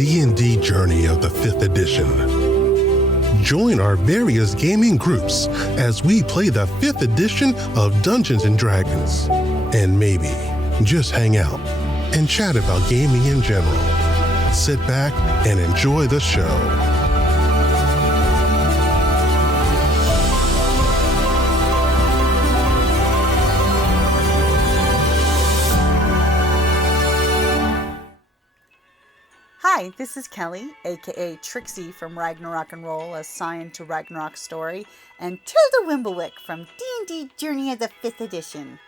D&D journey of the 5th edition. Join our various gaming groups as we play the 5th edition of Dungeons & Dragons. And maybe just hang out and chat about gaming in general. Sit back and enjoy the show. Hi, this is Kelly, aka Trixie from Ragnarok and Roll, assigned to Ragnarok Story, and Tilda Wimblewick from D&D Journey of the 5th Edition.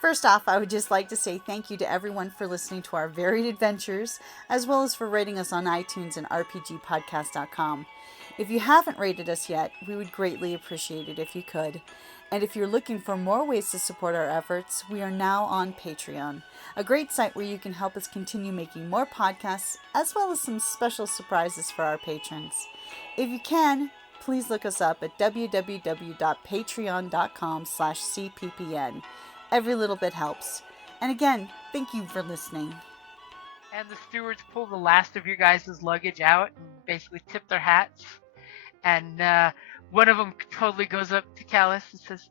First off, I would just like to say thank you to everyone for listening to our varied adventures, as well as for rating us on iTunes and RPGpodcast.com. If you haven't rated us yet, we would greatly appreciate it if you could. And if you're looking for more ways to support our efforts, we are now on Patreon, a great site where you can help us continue making more podcasts, as well as some special surprises for our patrons. If you can, please look us up at www.patreon.com/cppn. Every little bit helps. And again, thank you for listening. And the stewards pull the last of your guys' luggage out and basically tip their hats. And one of them totally goes up to Callus and says,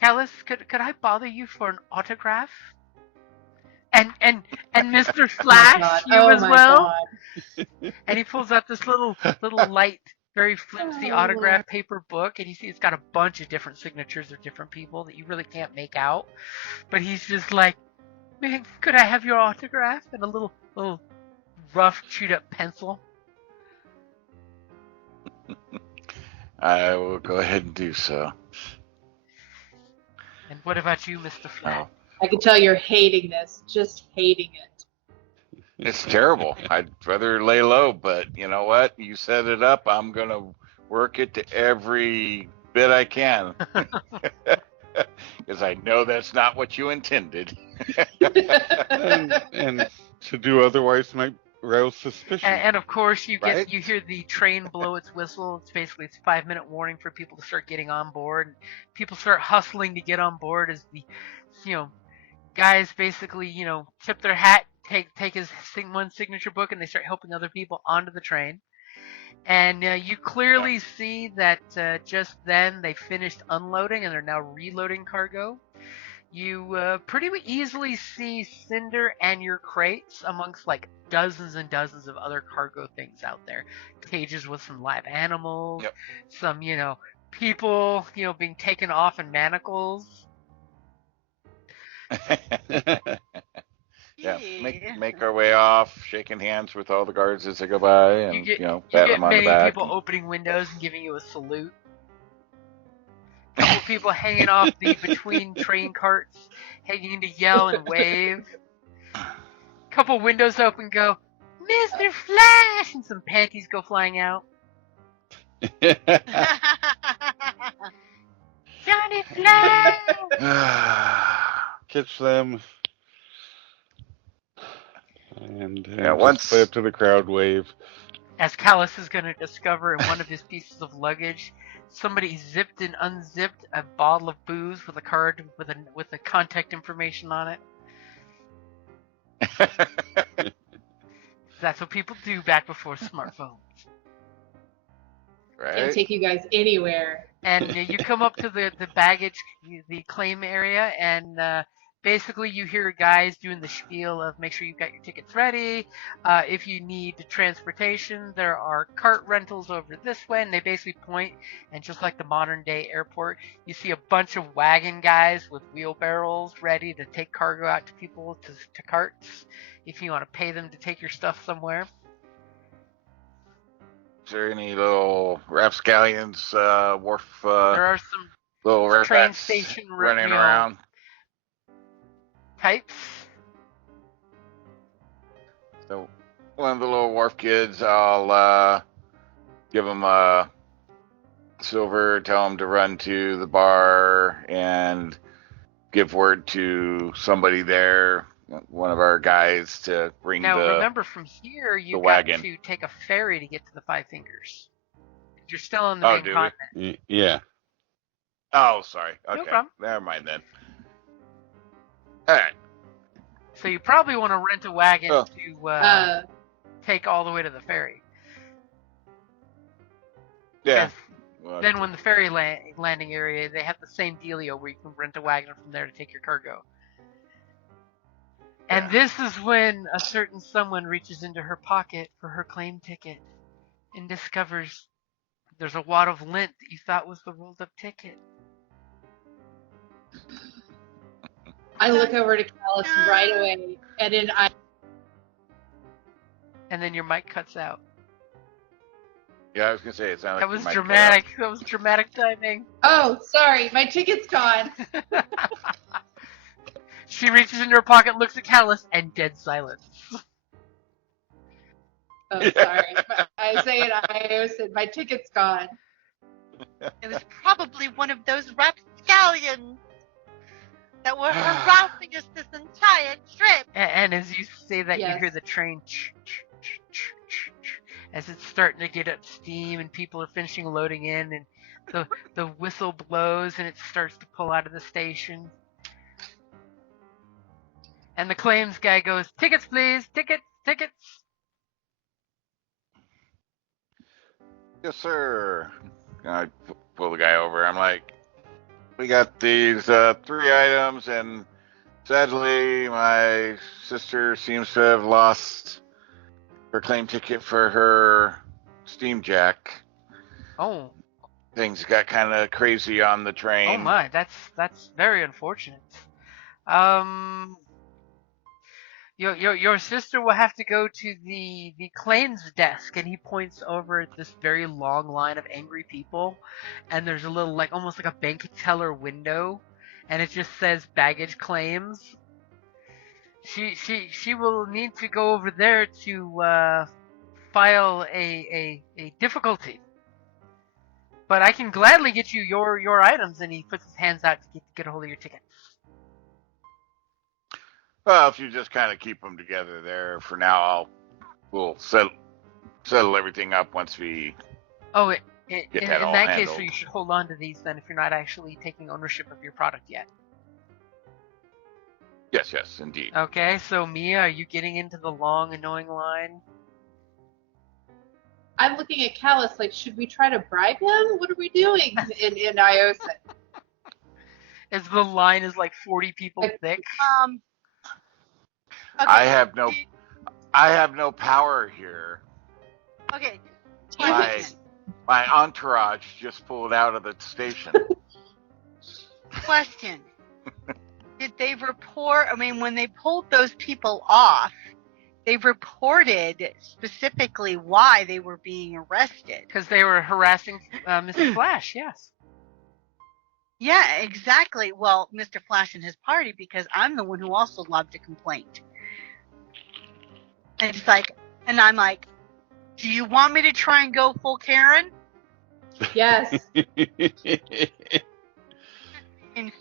Callus, could I bother you for an autograph? And Mr. Flash, as well. And he pulls out this little light, very flimsy autograph paper book, and you see it's got a bunch of different signatures of different people that you really can't make out. But he's just like, man, could I have your autograph? And a little rough, chewed up pencil. I will go ahead and do so. And what about you, Mr. Flash? Oh. I can tell you're hating this, just hating it. It's terrible. I'd rather lay low, but you know what? You set it up. I'm going to work it to every bit I can. Because I know that's not what you intended. and to do otherwise might rouse suspicion. And of course, you Right? hear the train blow its whistle. It's 5-minute warning for people to start getting on board. People start hustling to get on board as the, guys basically, tip their hat, take his one signature book, and they start helping other people onto the train. And you clearly see that just then they finished unloading and they're now reloading cargo. You pretty easily see Cinder and your crates amongst like dozens and dozens of other cargo things out there. Cages with some live animals, some, people, being taken off in manacles. Yeah, make our way off, shaking hands with all the guards as they go by, and pat them on the back. Many people opening windows and giving you a salute. A couple people hanging off the between train carts, hanging to yell and wave. Couple windows open, go, Mr. Flash, and some panties go flying out. Johnny Flash. Catch them. And once play up to the crowd wave. As Callus is going to discover in one of his pieces of luggage, somebody zipped and unzipped a bottle of booze with a card with the contact information on it. That's what people do back before smartphones. Right. Can't take you guys anywhere. And you come up to the baggage, the claim area, and basically you hear guys doing the spiel of make sure you've got your tickets ready. If you need transportation, there are cart rentals over this way, and they basically point, and just like the modern day airport, you see a bunch of wagon guys with wheelbarrows ready to take cargo out to people to carts if you want to pay them to take your stuff somewhere. Is there any little rapscallions, wharf, There are some little train rats station running around? Types. So one of the little wharf kids, I'll give him a silver, tell him to run to the bar and give word to somebody there, one of our guys, to bring remember, from here you got to take a ferry to get to the Five Fingers. You're still on the main continent. Yeah. Oh, sorry. Okay. No problem. Never mind then. All right. So you probably want to rent a wagon take all the way to the ferry. Yeah. Because then when the ferry landing area, they have the same dealio where you can rent a wagon from there to take your cargo. And this is when a certain someone reaches into her pocket for her claim ticket and discovers there's a wad of lint that you thought was the rolled up ticket. I look over to Callus right away, and then And then your mic cuts out. Yeah, I was gonna say it sounded like That was you might dramatic. That was dramatic timing. Oh, sorry, my ticket's gone. She reaches into her pocket, looks at Callus, and dead silence. Oh, sorry. I say it, Iosan, my ticket's gone. It was probably one of those rapscallions that were harassing us this entire trip. And as you say that, you Yes. hear the train as it's starting to get up steam and people are finishing loading in, and the whistle blows and it starts to pull out of the station. And the claims guy goes, "Tickets, please, tickets, tickets." Yes, sir. I pull the guy over. I'm like, we got these 3 items, and sadly, my sister seems to have lost her claim ticket for her steam jack. Oh, Things got kind of crazy on the train. oh my, that's very unfortunate. Your sister will have to go to the claims desk, and he points over at this very long line of angry people, and there's a little, like, almost like a bank teller window, and it just says baggage claims. She will need to go over there to file a difficulty. But I can gladly get you your items, and he puts his hands out to get a hold of your tickets. Well, if you just kind of keep them together there for now, we'll settle everything up once we. Oh, Get in that all that case, handled. so you should hold on to these then if you're not actually taking ownership of your product yet. Yes, indeed. Okay, so Mia, are you getting into the long, annoying line? I'm looking at Callus like, should we try to bribe him? What are we doing in Iosan? As the line is like 40 people thick. Okay, I have no power here. okay. My entourage just pulled out of the station. Question. Did they report, when they pulled those people off, they reported specifically why they were being arrested? Because they were harassing Mr. Flash, yes. Yeah, exactly. Well, Mr. Flash and his party, because I'm the one who also lodged a complaint. And it's like, and I'm like, do you want me to try and go full Karen? Yes. And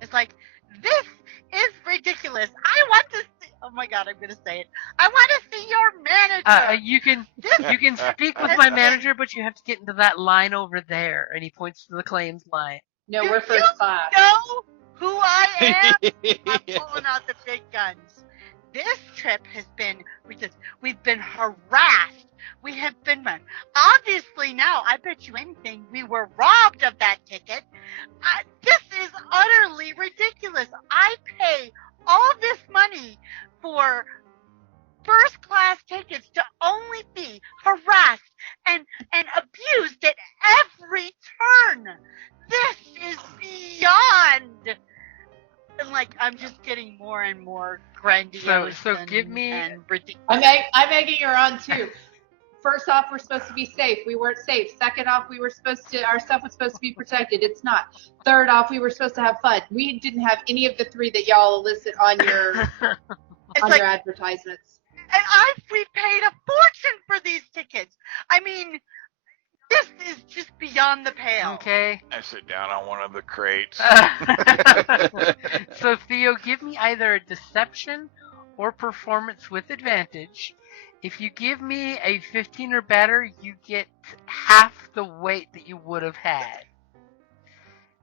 it's like, this is ridiculous. I want to see, oh my god, I'm going to say it. I want to see your manager. You can speak with my manager, but you have to get into that line over there. And he points to the claims line. No, we're first class. Know who I am? I'm pulling out the big guns. This trip has been ridiculous. We've been harassed. We have been run. Obviously now, I bet you anything, we were robbed of that ticket. This is utterly ridiculous. I pay all this money for first class tickets to only be harassed and abused at every turn. This is beyond. And like, I'm just getting more and more grandiose. So give me. And ridiculous. I'm egging her on too. First off, we're supposed to be safe. We weren't safe. Second off, our stuff was supposed to be protected. It's not. Third off, we were supposed to have fun. We didn't have any of the 3 that y'all elicit on your your advertisements. And we paid a fortune for these tickets. This is just beyond the pale. Okay. I sit down on one of the crates. So Theo, give me either a deception or performance with advantage. If you give me a 15 or better, you get half the weight that you would have had.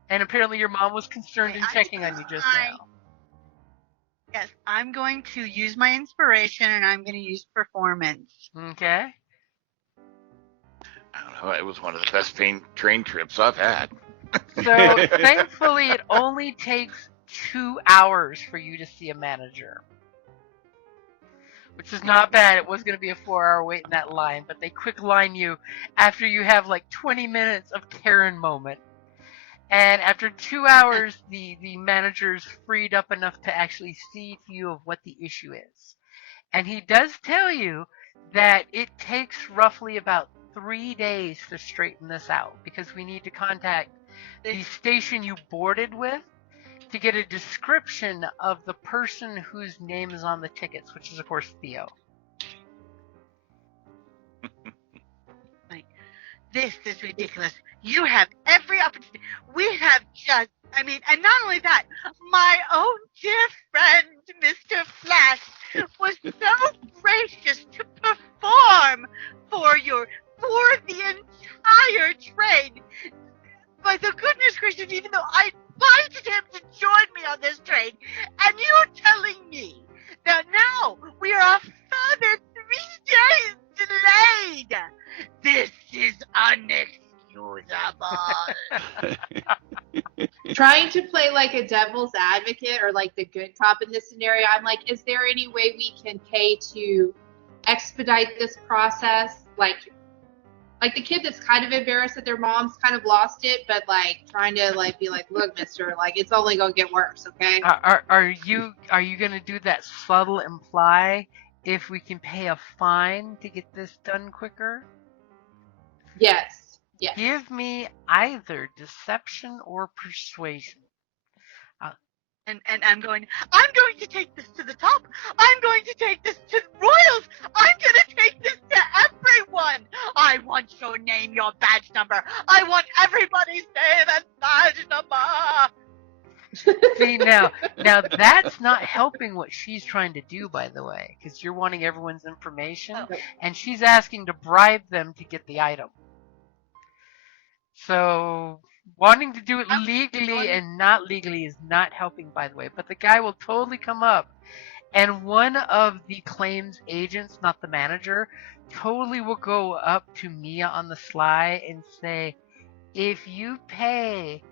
And apparently your mom was concerned in checking on you just now. Yes, I'm going to use my inspiration and I'm going to use performance. Okay. I don't know. It was one of the best train trips I've had. So thankfully, it only takes 2 hours for you to see a manager, which is not bad. It was going to be a 4-hour wait in that line, but they quick line you after you have like 20 minutes of Karen moment. And after 2 hours, the manager's freed up enough to actually see to you of what the issue is. And he does tell you that it takes roughly about 3 days to straighten this out, because we need to contact the station you boarded with to get a description of the person whose name is on the tickets, which is, of course, Theo. This is ridiculous. You have every opportunity. We have just, I mean, and not only that, my own dear friend, Mr. Flash, was so gracious to perform for the entire train. By the goodness gracious, even though I invited him to join me on this train, and you're telling me that now we are a further 3 days delayed. This is unexcusable. Trying to play like a devil's advocate or like the good cop in this scenario, I'm like, is there any way we can pay to expedite this process? Like the kid that's kind of embarrassed that their mom's kind of lost it, but like trying to like be like, look, mister, like it's only gonna get worse, okay? Are you gonna do that subtle imply if we can pay a fine to get this done quicker? Yes. Yes. Give me either deception or persuasion. And I'm going to take this to the top. I'm going to take this to Royals. I'm going to take this to everyone. I want your name, your badge number. I want everybody's name and badge number. See, now that's not helping what she's trying to do, by the way, because you're wanting everyone's information, and she's asking to bribe them to get the item. So wanting to do it legally and not legally is not helping, by the way. But the guy will totally come up, and one of the claims agents, not the manager, totally will go up to Mia on the sly and say, if you pay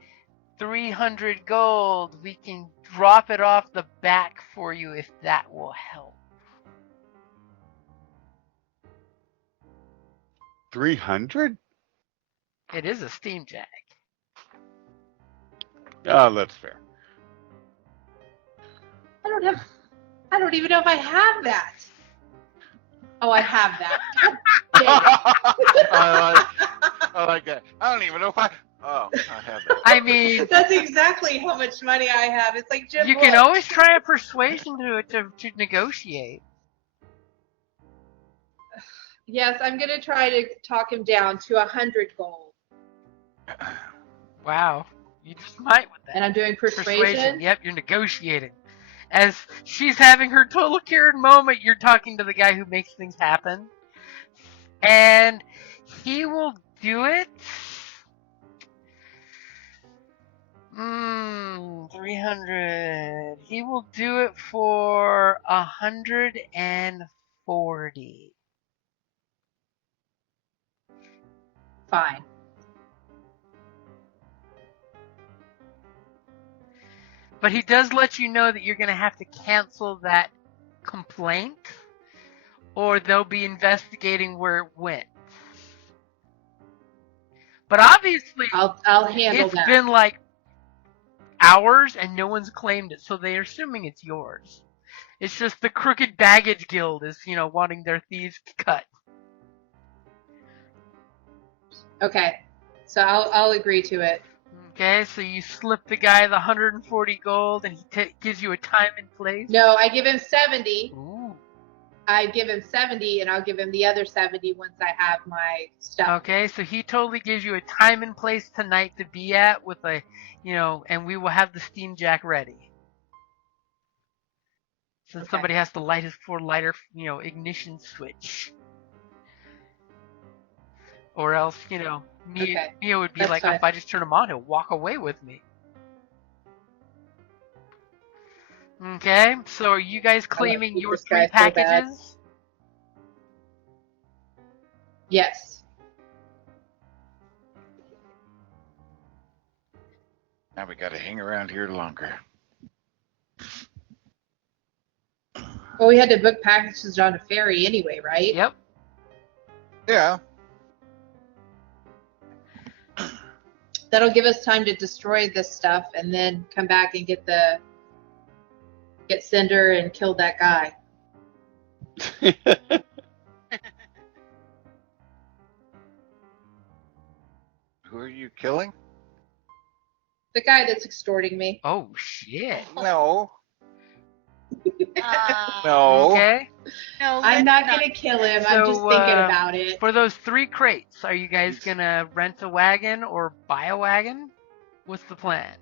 300 gold, we can drop it off the back for you if that will help. 300? It is a steam jack. Oh, that's fair. I don't even know if I have that. Oh, I have that. God I like that. I don't even know if I have that. I mean, that's exactly how much money I have. It's like Jim. You can always try a persuasion to negotiate. Yes, I'm gonna try to talk him down to 100 gold. Wow, you just might with that. And I'm doing persuasion. Yep, you're negotiating. As she's having her total Karen moment, you're talking to the guy who makes things happen, and he will do it. 300. He will do it for 140. Fine. But he does let you know that you're going to have to cancel that complaint, or they'll be investigating where it went. But obviously, I'll handle it's that. been like hours and no one's claimed it, so they're assuming it's yours. It's just the Crooked Baggage Guild is, wanting their thieves cut. Okay, so I'll agree to it. Okay, so you slip the guy the 140 gold, and he gives you a time and place. No, I give him 70. Ooh. I give him 70, and I'll give him the other 70 once I have my stuff. Okay, so he totally gives you a time and place tonight to be at with a, and we will have the steam jack ready. So somebody has to light his lighter, ignition switch. Or else, Mia would be like, if I just turn him on, he'll walk away with me. Okay, so are you guys I wanna claiming keep your this 3 guy so bad. packages? Yes. Now we got to hang around here longer. Well, we had to book packages on a ferry anyway, right? Yep. Yeah. That'll give us time to destroy this stuff and then come back and get Cinder and kill that guy. Who are you killing? The guy that's extorting me. Oh shit. No. Uh, No. Okay. no, I'm let's not gonna kill him. I'm just So, thinking about it. For those 3 crates, are you guys gonna rent a wagon or buy a wagon? What's the plan?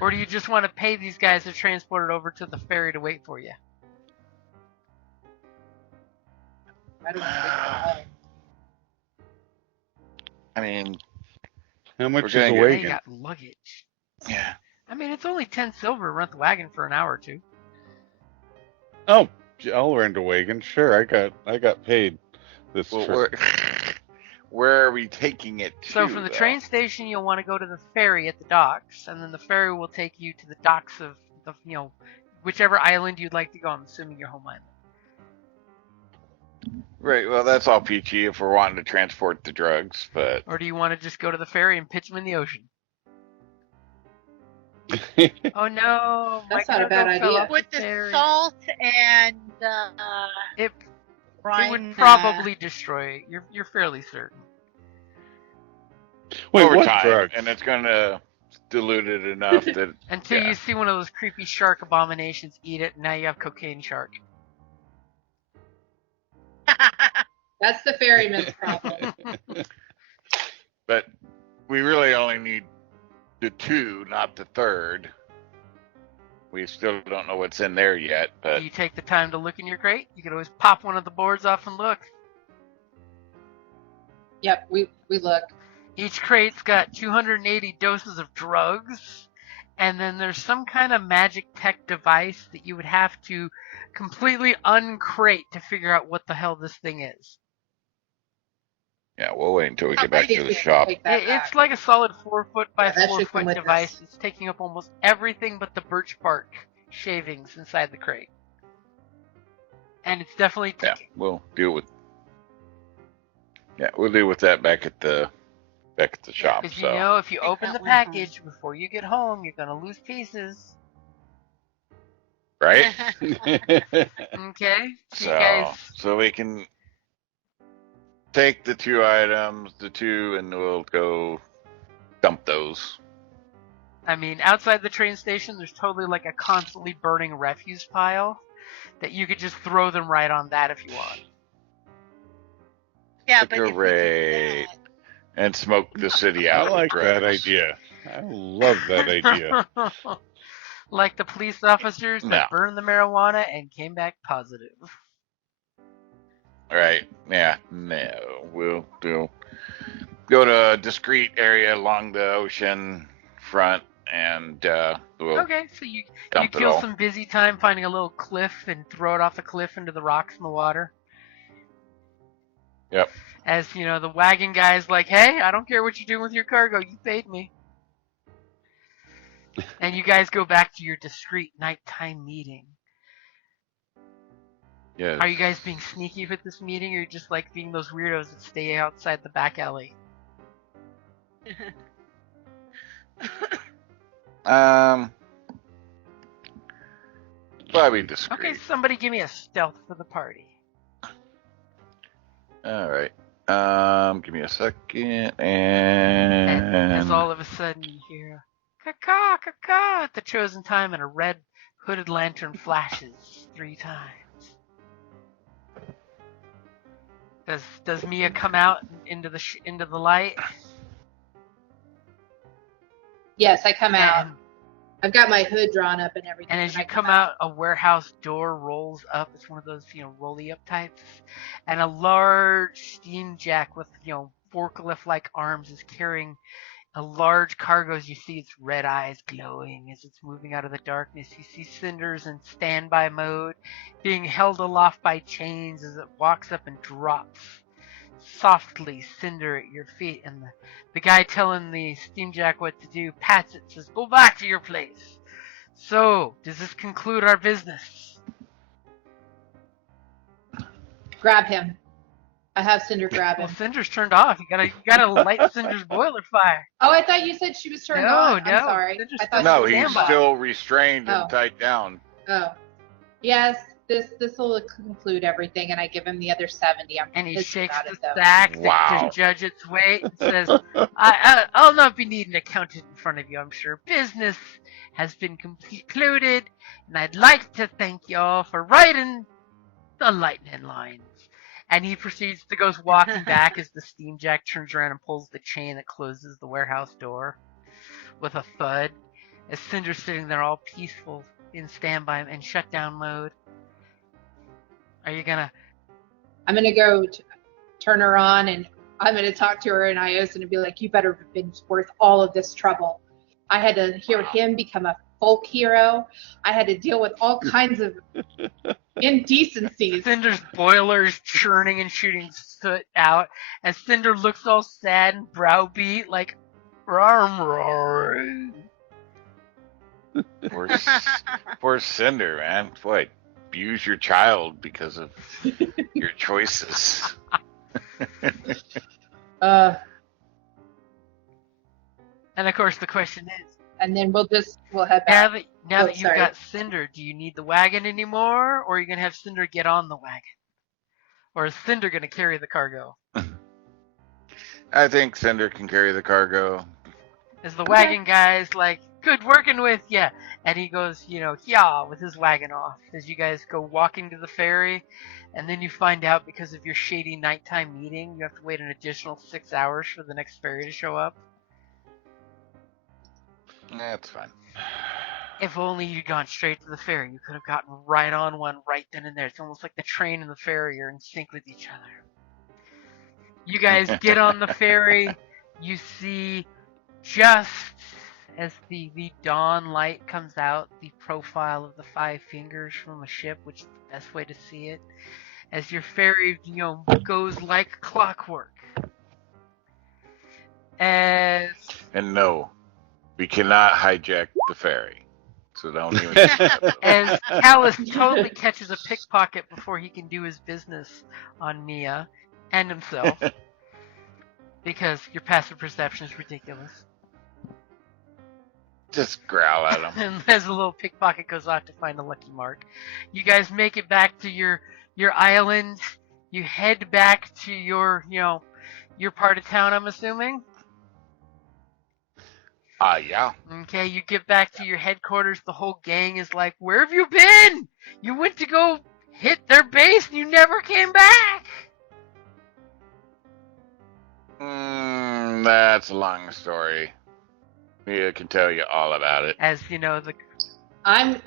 Or do you just want to pay these guys to transport it over to the ferry to wait for you? I don't know. I mean, How much We're is gonna a get- Hey, you wagon? got luggage. yeah. I mean, it's only 10 silver to rent the wagon for an hour or 2. Oh, I'll rent a wagon. Sure, I got paid this Well, trip. where are we taking it to? So from the though? train station, you'll want to go to the ferry at the docks, and then the ferry will take you to the docks of the, whichever island you'd like to go. I'm assuming your home island. Right. Well, that's all peachy if we're wanting to transport the drugs, but Or do you want to just go to the ferry and pitch them in the ocean? Oh no, That's my not a bad cargo fell idea. off with the the ferry. salt and It brine, would probably destroy it. You're fairly certain. Wait, over what time, drugs? and it's gonna dilute it enough that Until Yeah. you see one of those creepy shark abominations eat it, and now you have cocaine shark. That's the ferryman's problem. But we really only need the 2, not the 3rd. We still don't know what's in there yet, but You take the time to look in your crate. You could always pop one of the boards off and look. Yep, we look. Each crate's got 280 doses of drugs, and then there's some kind of magic tech device that you would have to completely uncrate to figure out what the hell this thing is. yeah, we'll wait until we How get back big to is the it? shop. Take that It's back. like a solid 4 foot by Yeah, that 4 should come foot with device. us. It's taking up almost everything but the birch bark shavings inside the crate. And it's definitely Yeah, ticking. we'll deal with that back at the shop. Because So you know, if you Take open that the one home. package before you get home, you're gonna lose pieces. right. Okay, so you guys. So we can take the 2 items, and we'll go dump those. I mean, outside the train station, there's totally like a constantly burning refuse pile that you could just throw them right on that if you want. yeah, Like but a if we do raid. that, And smoke the city I out. like with that drugs. idea. I love that idea. Like the police officers that No. burned the marijuana and came back positive. Right. Yeah. No. We'll go to a discreet area along the ocean front and we'll Okay, so you dump it kill all. some busy time finding a little cliff and throw it off the cliff into the rocks in the water. Yep. As you know, the wagon guy's like, "Hey, I don't care what you're doing with your cargo. You paid me." And you guys go back to your discreet nighttime meeting. Yes. Are you guys being sneaky with this meeting, or just like being those weirdos that stay outside the back alley? Probably discreet. Okay, somebody give me a stealth for the party. All right. Give me a second, And as and all of a sudden you hear "caca, caca" at the chosen time, and a red hooded lantern flashes 3 times. Does Mia come out into the light? Yes, I come out. And, I've got my hood drawn up and everything. and as when you I come out, a warehouse door rolls up. It's one of those, rolly up types. And a large steam jack with, forklift-like arms is carrying a large cargo. As you see its red eyes glowing as it's moving out of the darkness. You see Cinder's in standby mode, being held aloft by chains as it walks up and drops softly Cinder at your feet. And the guy telling the steamjack what to do pats it, says, "Go back to your place." So, does this conclude our business? Grab him. I have Cinder grab Well, him. Cinder's turned off. You gotta light Cinder's boiler fire. Oh, I thought you said she was turned No, on. no, I'm sorry. Cinder's I thought No, she was he's standby. still restrained Oh. and tied down. Oh. Yes, this will conclude everything, and I give him the other 70. I'm And he pissed shakes about the it, though. sack Wow. to judge its weight and says, I'll not be needing to count it in front of you, I'm sure. Business has been concluded, and I'd like to thank y'all for riding the lightning lines. And he proceeds to go walking back as the steamjack turns around and pulls the chain that closes the warehouse door with a thud, as Cinder's sitting there all peaceful in standby and shutdown mode. Are you gonna... I'm going to go turn her on, and I'm going to talk to her in Iosan and be like, you better have been worth all of this trouble. I had to hear him become a folk hero. I had to deal with all kinds of indecencies. Cinder's boiler's churning and shooting soot out, as Cinder looks all sad and browbeat, like, "Rawr, Poor Cinder, man. Boy, abuse your child because of your choices. And of course, the question is, And then we'll head now back. that you've sorry. got Cinder, do you need the wagon anymore, or are you gonna have Cinder get on the wagon, or is Cinder gonna carry the cargo? I think Cinder can carry the cargo. Is the wagon guy's like, "Good working with ya," and he goes, yeah, with his wagon off as you guys go walking to the ferry, and then you find out because of your shady nighttime meeting, you have to wait an additional 6 hours for the next ferry to show up. That's fine. If only you'd gone straight to the ferry, you could have gotten right on one right then and there. It's almost like the train and the ferry are in sync with each other. You guys get on the ferry. You see, just as the dawn light comes out, the profile of the 5 fingers from a ship, which is the best way to see it, as your ferry, goes like clockwork. As And no, we cannot hijack the ferry. So don't even. as Callus totally catches a pickpocket before he can do his business on Mia and himself, because your passive perception is ridiculous. Just growl at him. And as a little pickpocket goes off to find a lucky mark, you guys make it back to your island. You head back to your part of town, I'm assuming. Yeah. Okay, you get back to your headquarters. The whole gang is like, "Where have you been? You went to go hit their base and you never came back." That's a long story. Mia can tell you all about it. As I'm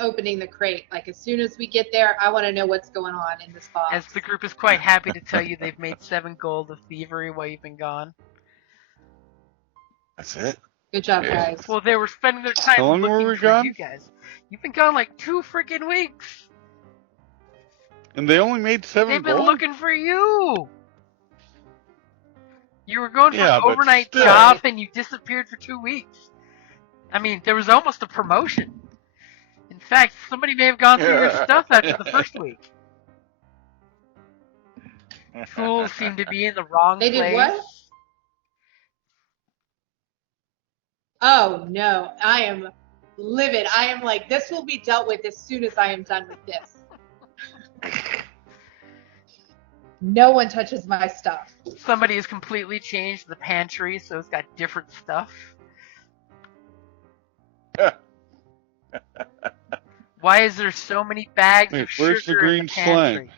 opening the crate. Like, as soon as we get there, I want to know what's going on in this box. as the group is quite happy to tell you they've made 7 gold of thievery while you've been gone. That's it. Good job, Yeah. guys. Well, they were spending their time How long were looking we for gone? you guys. You've been gone like 2 freaking weeks. And they only made 7 They've been gold? looking for you. You were going for Yeah, an but overnight still. job and you disappeared for 2 weeks. I mean, there was almost a promotion. In fact, somebody may have gone through your stuff after the first week. Tools seem to be in the wrong They place. did what? Oh, no. I am livid. I am like, this will be dealt with as soon as I am done with this. No one touches my stuff. Somebody has completely changed the pantry, so it's got different stuff. Why is there so many bags Wait, of where's the sugar in green the pantry? slime?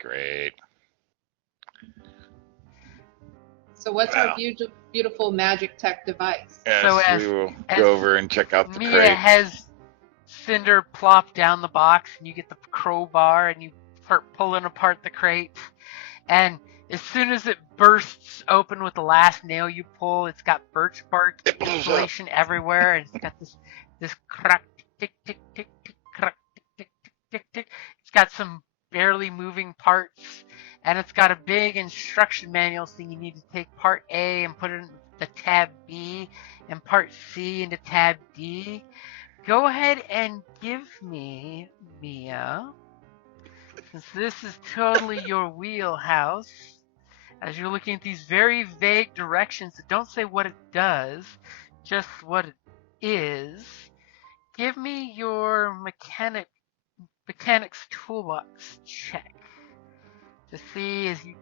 Great. So what's our beautiful magic tech device? Yes, So as- we will as go over and check out the Mia crate. has Cinder plop down the box, and you get the crowbar, and you start pulling apart the crate. And as soon as it bursts open with the last nail you pull, it's got birch bark It blows up. insulation everywhere, and it's got this crack tick tick tick tick crack tick tick tick tick tick. It's got some barely moving parts, and it's got a big instruction manual saying you need to take part A and put it in the tab B, and part C into tab D. Go ahead and give me, Mia, since this is totally your wheelhouse, as you're looking at these very vague directions that don't say what it does, just what it is, give me your mechanics toolbox check to see as you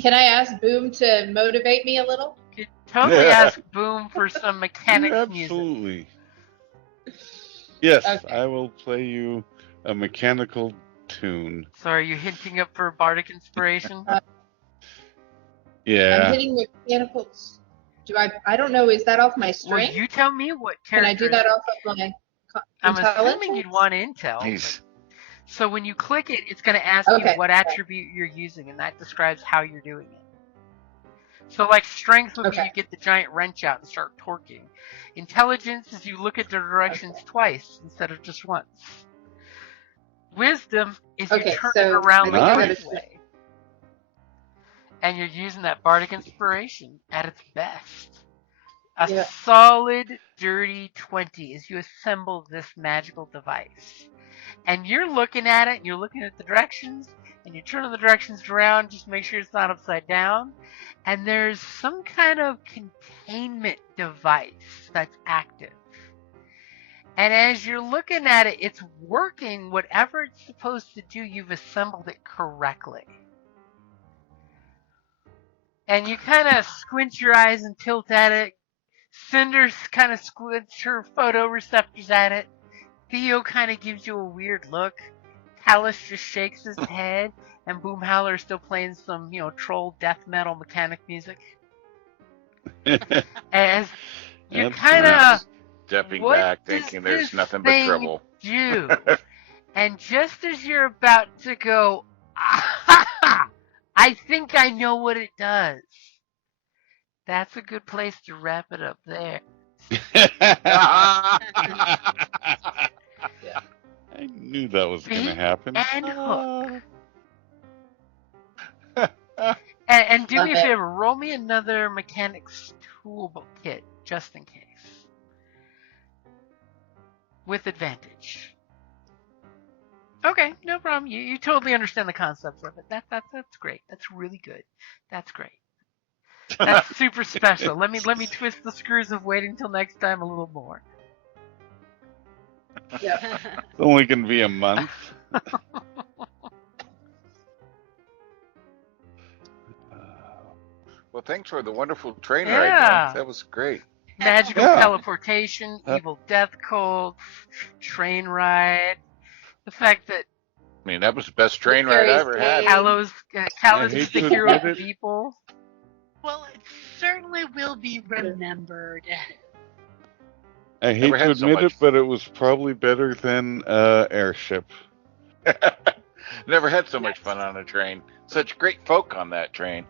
Can I ask Boom to motivate me a little? could totally ask Boom for some mechanics music. Absolutely. Yes, Okay. I will play you a mechanical tune. So are you hinting up for bardic inspiration? I'm Yeah. hitting mechanicals. I don't know, is that off my Well, strength? you tell me what Can I character. do that off of my I'm assuming intelligence? you'd want intel. He's So when you click it, it's going to ask you Okay. what attribute you're using, and that describes how you're doing it. So like strength would be Okay. you get the giant wrench out and start torquing. Intelligence is you look at the directions twice instead of just once. Wisdom is you Okay, turn so it around the Nice. right way. And you're using that bardic inspiration at its best. A Yeah. solid, dirty 20 as you assemble this magical device. And you're looking at it, and you're looking at the directions, and you're turning the directions around just to make sure it's not upside down. And there's some kind of containment device that's active. And as you're looking at it, it's working whatever it's supposed to do. You've assembled it correctly. And you kind of squint your eyes and tilt at it. Cinder kind of squints her photoreceptors at it. Theo kind of gives you a weird look. Talus just shakes his head. And Boomhowler is still playing some, troll death metal mechanic music. As you That's kind nice. of stepping what back, does thinking there's this nothing but thing trouble. do? And just as you're about to go, I think I know what it does. That's a good place to wrap it up there. I knew that was going to Beat happen. and hook. And do me a Okay. favor, roll me another mechanics toolkit, just in case. With advantage. Okay, no problem. You totally understand the concepts of it. That's great. That's really good. That's great. That's super special. Let me twist the screws of waiting till next time a little more. Yeah. It's only going to be a month. Well, thanks for the wonderful train Yeah. ride, man. That was great. Magical Yeah. teleportation, evil death cult, train ride. The fact that I mean, that was the best train ride I ever had. Kalos I is hate the to hero of admit the it. people. Well, it certainly will be remembered. I hate Never to had so admit much- it, but it was probably better than Airship. Never had so much fun on a train. Such great folk on that train.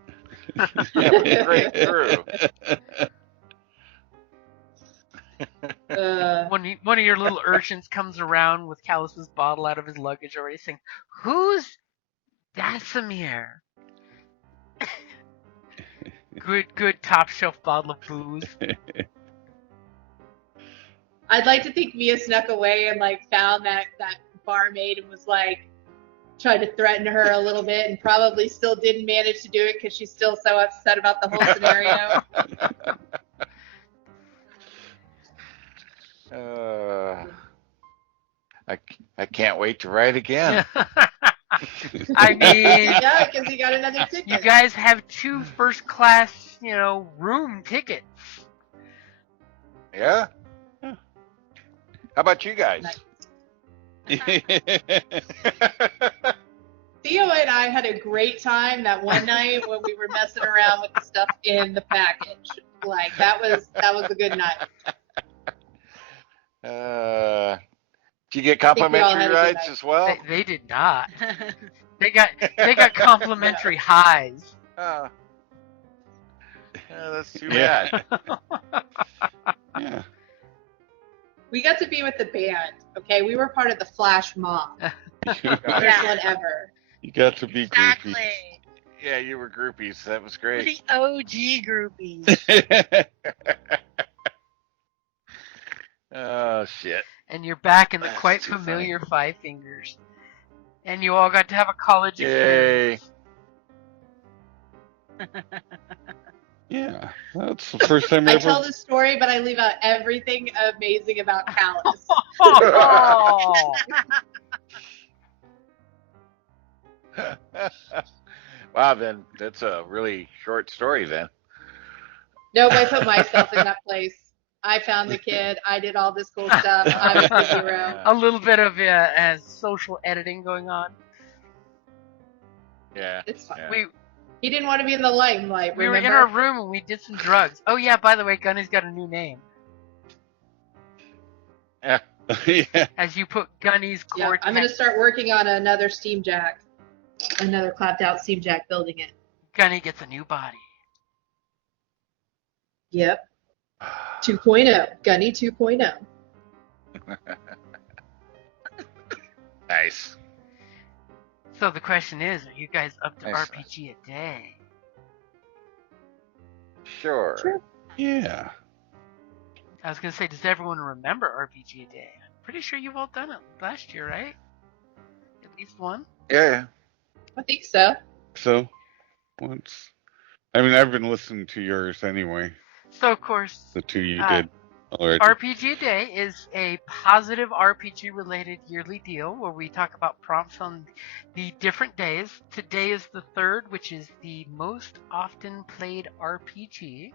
Yeah, what a great crew. One of your little urchins comes around with Kalos' bottle out of his luggage already saying, "Who's Dasamir?" Good top shelf bottle of booze. I'd like to think Mia snuck away and found that barmaid and was tried to threaten her a little bit and probably still didn't manage to do it because she's still so upset about the whole scenario. I can't wait to ride again. I mean, Yeah, because he got another ticket. you guys have 2 first class, room tickets. Yeah? How about you guys? Theo and I had a great time that one night when we were messing around with the stuff in the package. That was a good night. Did you get we all had complimentary a good rides night. as well? They did not. They got complimentary highs. Oh. That's too Yeah. bad. Yeah. We got to be with the band. Okay, we were part of the Flash mob. First Yeah. one ever. You got to be Exactly. Yeah, you were groupies. That was great. The OG groupies. groupie. Oh shit. And you're back in the That's quite too familiar Five Fingers. And you all got to have a college Yay. experience. Yeah, that's the first time I ever. tell this story, but I leave out everything amazing about Callus. Oh. Wow, then that's a really short story then. Nope, I put myself in that place. I found the kid. I did all this cool stuff. I was the hero. A little bit of social editing going on. Yeah. It's fine. Yeah. He didn't want to be in the limelight. We were in remember? our room and we did some drugs. Oh yeah, by the way, Gunny's got a new name. Yeah. Yeah. As you put Gunny's Yeah, cord. I'm going to start working on another steam jack. Another clapped out steam jack, building it. Gunny gets a new body. Yep. 2.0. Gunny 2.0. Nice. So the question is, are you guys up to Nice. RPG a day? Sure. Sure. Yeah. I was gonna say, does everyone remember RPG a day? I'm pretty sure you've all done it last year, right? At least one. Yeah. I think so. So, once. I mean, I've been listening to yours anyway. So of course, The two you did already. RPG a day is a positive RPG related yearly deal where we talk about prompts on the different days. Today is the 3rd, which is the most often played RPG.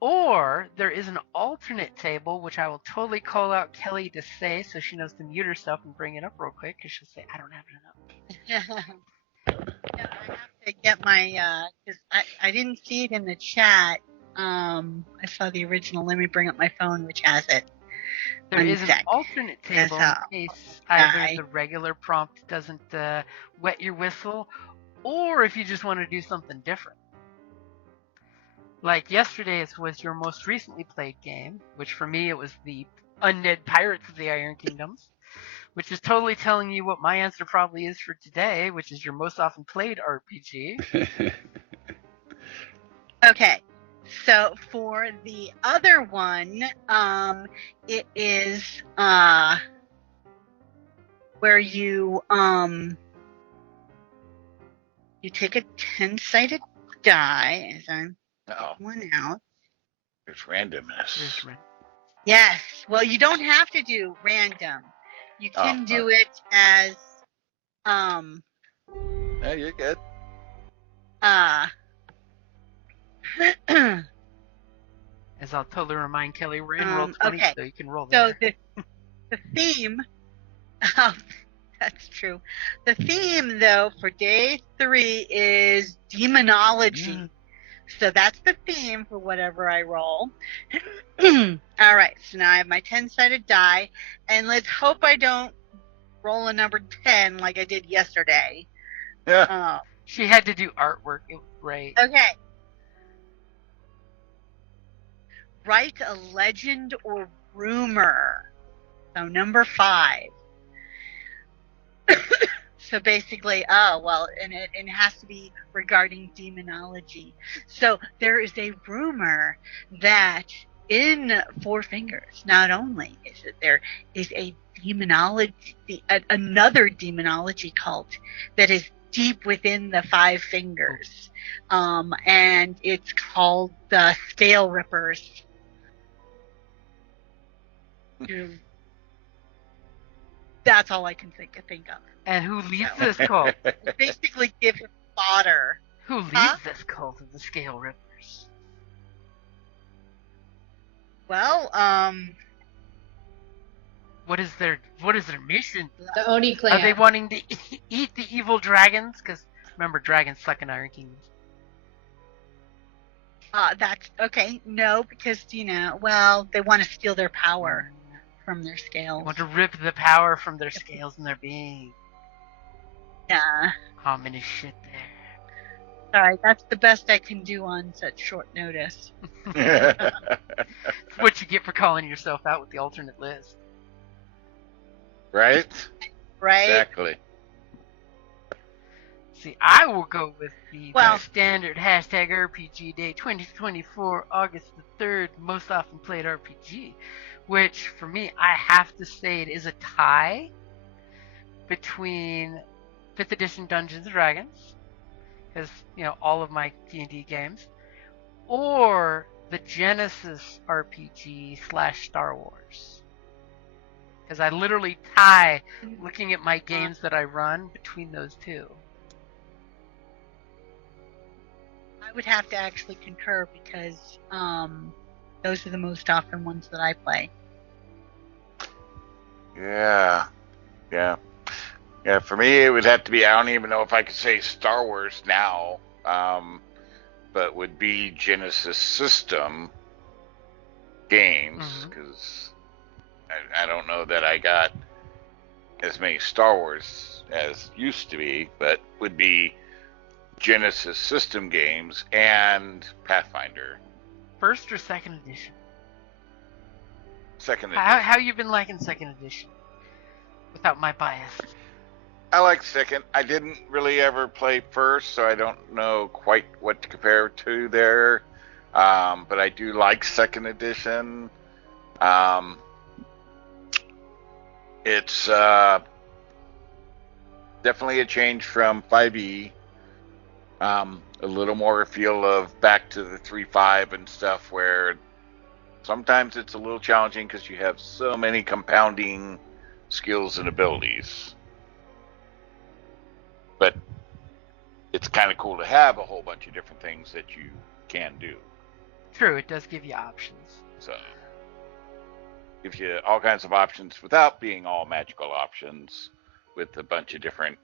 Or there is an alternate table, which I will totally call out Kelly to say so she knows to mute herself and bring it up real quick because she'll say, I don't have it up. Yeah, I have to get my, because I didn't see it in the chat. I saw the original. Let me bring up my phone, which has it. There One is an sec. alternate table Yes, in case either die. the regular prompt doesn't wet your whistle, or if you just want to do something different. Like yesterday's was your most recently played game, which for me it was the Undead Pirates of the Iron Kingdoms, which is totally telling you what my answer probably is for today, which is your most often played RPG. Okay. So for the other one, it is where you you take a 10-sided die, as I'm Oh, one out. there's randomness. Yes. Well, you don't have to do random. You can do it as Yeah, you're good. As I'll totally remind Kelly, we're in Um, roll 20, okay. so you can roll So there. the theme, that's true. The theme, though, for day 3 is demonology. So that's the theme for whatever I roll. All right, so now I have my 10-sided die, and let's hope I don't roll a number 10 like I did yesterday. Yeah. She had to do artwork. It was great. Okay. Write a legend or rumor. So number 5. So basically, and it has to be regarding demonology. So there is a rumor that in Four Fingers, not only is it there is a demonology, another demonology cult that is deep within the Five Fingers, and it's called the Scale Rippers. That's all I can think of. And who leads this cult? Basically, give him fodder. Who leads this cult of the Scale Rippers? Well, What is their mission? The Oni clan. Are they wanting to eat the evil dragons? Because remember, dragons suck in Iron Kingdoms. that's okay. No, because they want to steal their power from their They scales. want to rip the power from their scales and their being. Yeah. Ominous shit there. Sorry, that's the best I can do on such short notice. It's what you get for calling yourself out with the alternate list. Right? Right? Exactly. See, I will go with the Well- standard hashtag RPG Day 2024, August the 3rd, most often played RPG, which for me, I have to say it is a tie between 5th edition Dungeons & Dragons, because, all of my D&D games, or the Genesis RPG / Star Wars. Because I literally tie, looking at my games that I run, between those two. I would have to actually concur because those are the most often ones that I play. Yeah. For me, it would have to be, I don't even know if I could say Star Wars now, but would be Genesis system games, because I don't know that I got as many Star Wars as used to be, but would be Genesis system games and Pathfinder. First or second edition? Second edition. How you been liking second edition? Without my bias. I like second. I didn't really ever play first, so I don't know quite what to compare to there. But I do like second edition. It's definitely a change from 5e. A little more a feel of back to the 3.5 and stuff, where sometimes it's a little challenging because you have so many compounding skills and abilities. But it's kind of cool to have a whole bunch of different things that you can do. True, it does give you options. So, gives you all kinds of options without being all magical options, with a bunch of different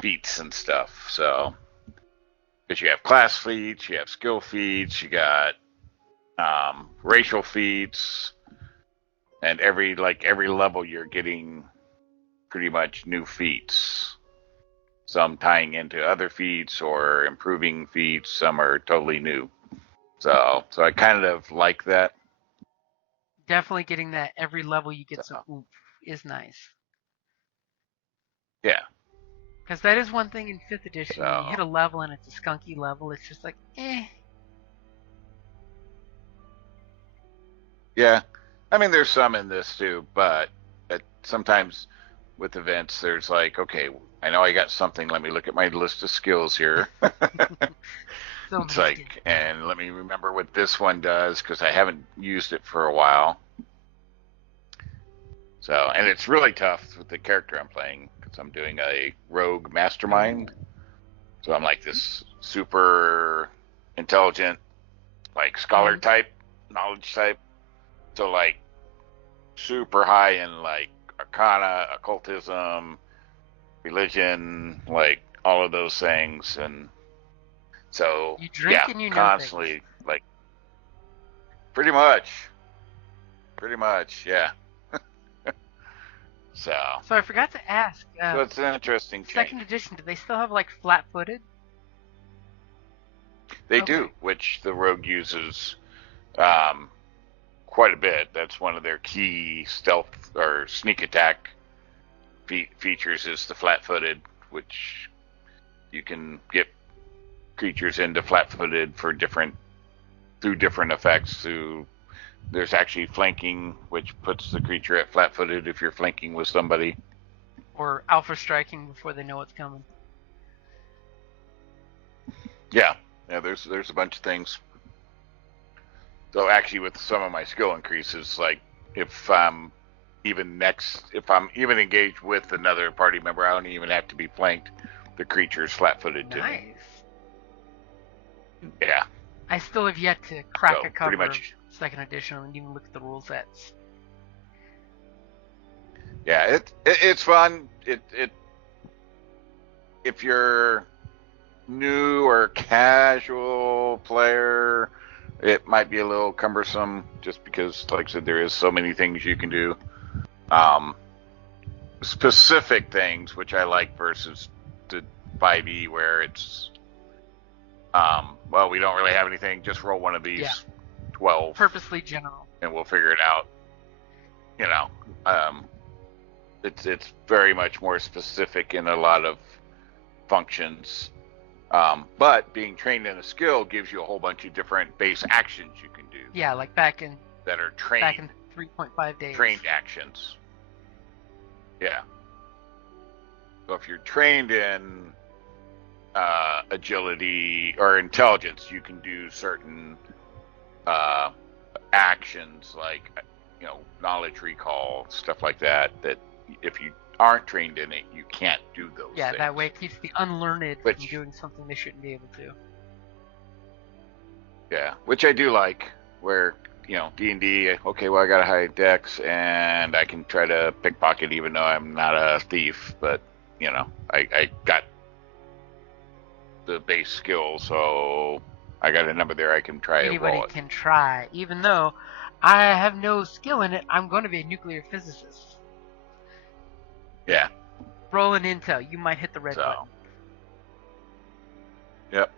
feats and stuff. So, because you have class feats, you have skill feats, you got racial feats, and every level you're getting pretty much new feats. Some tying into other feats or improving feats. Some are totally new. So I kind of like that. Definitely getting that every level you get some oomph is nice. Yeah. Because that is one thing in 5th edition. When you So- hit a level and it's a skunky level, it's just like, eh. Yeah. I mean, there's some in this too, but sometimes with events, there's like, okay, I know I got something. Let me look at my list of skills here. So It's like, and let me remember what this one does, because I haven't used it for a while. So, and it's really tough with the character I'm playing, because I'm doing a rogue mastermind. So I'm like this super intelligent, like scholar type, knowledge type. So like super high in like arcana, occultism, religion, like all of those things. And so, You drink yeah, and you know constantly, things. like, pretty much, yeah. So I forgot to ask. it's an interesting change. Second edition, do they still have like flat-footed? They Okay. do, which the rogue uses quite a bit. That's one of their key stealth or sneak attack features, is the flat-footed, which you can get creatures into flat-footed through different effects. There's actually flanking, which puts the creature at flat-footed if you're flanking with somebody. Or alpha striking before they know what's coming? Yeah, there's a bunch of things. So actually, with some of my skill increases, like if I'm even engaged with another party member, I don't even have to be flanked. The creature's flat-footed to me. Nice. Yeah. I still have yet to crack So, a cover pretty much- of second edition and even look at the rule sets. Yeah, it's fun. If you're new or casual player, it might be a little cumbersome, just because, like I said, there is so many things you can do. Specific things, which I like, versus 5e where it's, well, we don't really have anything. Just roll one of these 12. Purposely general. And we'll figure it out. You know, it's very much more specific in a lot of functions. But being trained in a skill gives you a whole bunch of different base actions you can do. Yeah, like back in that are trained. Back in 3.5 days. Trained actions. Yeah. So if you're trained in agility or intelligence, you can do certain actions like, you know, knowledge recall, stuff like that, that if you aren't trained in it, you can't do those things. That way it keeps the unlearned from doing something they shouldn't be able to. Yeah, which I do like, where, you know, D&D, okay, well, I got a high dex, and I can try to pickpocket even though I'm not a thief, but, you know, I got the base skill, so I got a number there I can try. Anybody can try. Even though I have no skill in it, I'm going to be a nuclear physicist. Yeah. Roll an intel. You might hit the red button. Yep.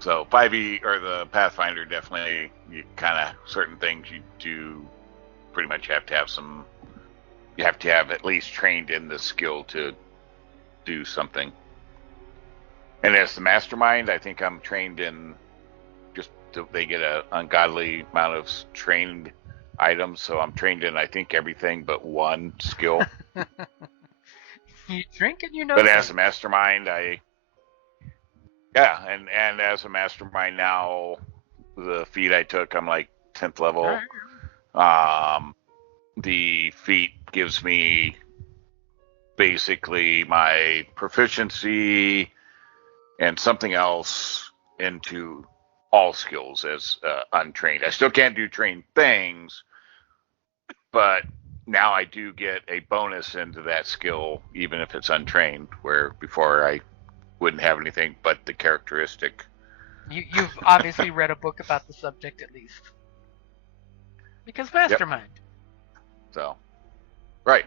So 5e or the Pathfinder, definitely, you kind of, certain things you do pretty much have to have some, you have to have at least trained in the skill to do something. And as the mastermind, I think I'm trained in, just they get an ungodly amount of trained items, so I'm trained in, I think, everything but one skill. You drink and you know. But as a mastermind, and as a mastermind now, the feat I took, I'm like 10th level. The feat gives me basically my proficiency and something else into all skills as untrained. I still can't do trained things, but now I do get a bonus into that skill, even if it's untrained, where before I wouldn't have anything but the characteristic. You've obviously read a book about the subject at least. Because mastermind. Yep. So, right.